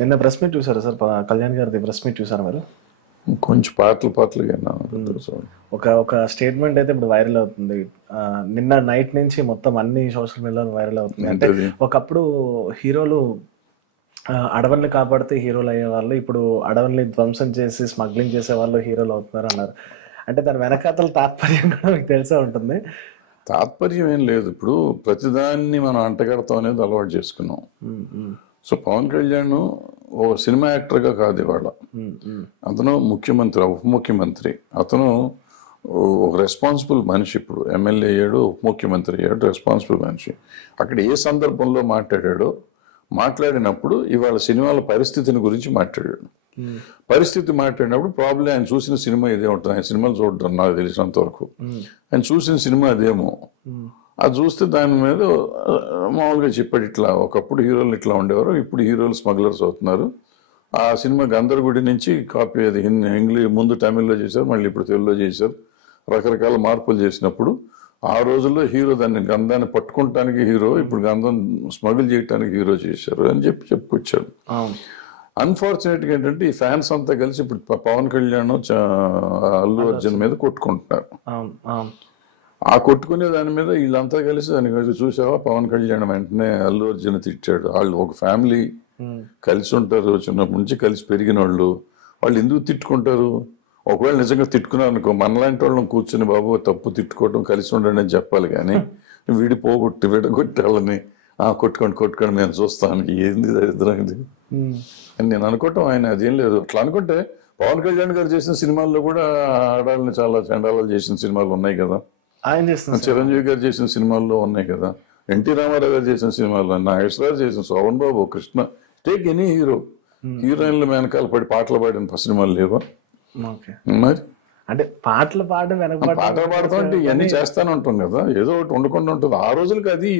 నిన్న press meet చూసారా sir? Kalyan గారిది ప్రెస్ మీట్ చూసారా మీరు? కొంచెం పాటలు విన్నాను. ఒక స్టేట్మెంట్ అయితే ఇప్పుడు వైరల్ అవుతుంది. నిన్న నైట్ నుంచి మొత్తం అన్ని సోషల్ మీడియాలో వైరల్ అవుతుంది. అంటే ఒకప్పుడు హీరోలు అడవుల్ని కాపాడితే హీరోలు అయ్యేవాళ్ళు, ఇప్పుడు అడవుల్ని ధ్వంసం చేసి స్మగ్లింగ్ చేసే వాళ్ళు హీరోలు అవుతున్నారు అన్నారు. అంటే దాని వెనకాతల తాత్పర్యం కూడా మీకు తెలిసే ఉంటుంది. తాత్పర్యం ఏం లేదు. ఇప్పుడు ప్రతిదాన్ని మనం అంటగడతాం అనేది అలవాటు చేసుకున్నాం. సో పవన్ కళ్యాణ్ ఓ సినిమా యాక్టర్గా కాదు ఇవాళ. అతను ముఖ్యమంత్రి, ఉప ముఖ్యమంత్రి. అతను ఒక రెస్పాన్సిబుల్ మనిషి. ఇప్పుడు ఎమ్మెల్యే అయ్యాడు, ఉప ముఖ్యమంత్రి అయ్యాడు, రెస్పాన్సిబుల్ మనిషి. అక్కడ ఏ సందర్భంలో మాట్లాడినప్పుడు ఇవాళ సినిమాల పరిస్థితిని గురించి మాట్లాడాడు. పరిస్థితి మాట్లాడినప్పుడు ప్రాబ్లం ఆయన చూసిన సినిమా ఇదే ఉంటుంది. ఆయన సినిమాలు చూడడం నాకు తెలిసినంత వరకు ఆయన చూసిన సినిమా అదేమో. అది చూస్తే దాని మీద మామూలుగా చెప్పాడు, ఇట్లా ఒకప్పుడు హీరోలు ఇట్లా ఉండేవారు, ఇప్పుడు హీరోలు స్మగ్లర్స్ అవుతున్నారు. ఆ సినిమా గందరగుడి నుంచి కాపీ, అది ఇంగ్లీష్ ముందు తమిళ్లో చేశారు, మళ్ళీ ఇప్పుడు తెలుగులో చేశారు. రకరకాల మార్పులు చేసినప్పుడు ఆ రోజుల్లో హీరో గంధాన్ని పట్టుకుంటానికి హీరో, ఇప్పుడు గంధం స్మగుల్ చేయడానికి హీరో చేశారు అని చెప్పుకొచ్చాడు. అన్ఫార్చునేట్గా ఏంటంటే ఈ ఫ్యాన్స్ అంతా కలిసి ఇప్పుడు పవన్ కళ్యాణ్ అల్లు అర్జున్ మీద కొట్టుకుంటున్నారు. ఆ కొట్టుకునే దాని మీద వీళ్ళంతా కలిసి దానికి చూసావా, పవన్ కళ్యాణ్ వెంటనే అల్లు అర్జున్ తిట్టాడు. వాళ్ళు ఒక ఫ్యామిలీ, కలిసి ఉంటారు, చిన్నప్పటి నుంచి కలిసి పెరిగిన వాళ్ళు ఎందుకు తిట్టుకుంటారు? ఒకవేళ నిజంగా తిట్టుకున్నారు అనుకో, మనలాంటి వాళ్ళని కూర్చుని బాబు తప్పు, తిట్టుకోవటం కలిసి ఉండండి అని చెప్పాలి. కానీ విడగొట్టి వాళ్ళని కొట్టుకోండి మేము చూస్తాను, ఏంది దరిద్రం ఇది అని నేను అనుకోవటం. ఆయన అదేం లేదు. అట్లా అనుకుంటే పవన్ కళ్యాణ్ గారు చేసిన సినిమాల్లో కూడా ఆడాలని చాలా చండాలాలు చేసిన సినిమాలు ఉన్నాయి కదా. చిరంజీవి గారు చేసిన సినిమాల్లో ఉన్నాయి కదా, ఎన్టీ రామారావు గారు చేసిన సినిమాల్లో, నాగేశ్వరరావు చేసిన, శోభన్ బాబు, కృష్ణ, టేక్ ఎనీ హీరో, హీరోయిన్ల వెనకాల పడి పాటలు పాడిన సినిమాలు లేవా? మరి అంటే పాటలు పాడతాం అంటే ఇవన్నీ చేస్తానే ఉంటాం కదా, ఏదో ఒకటి ఉండకుండా ఉంటుంది. ఆ రోజులకి అది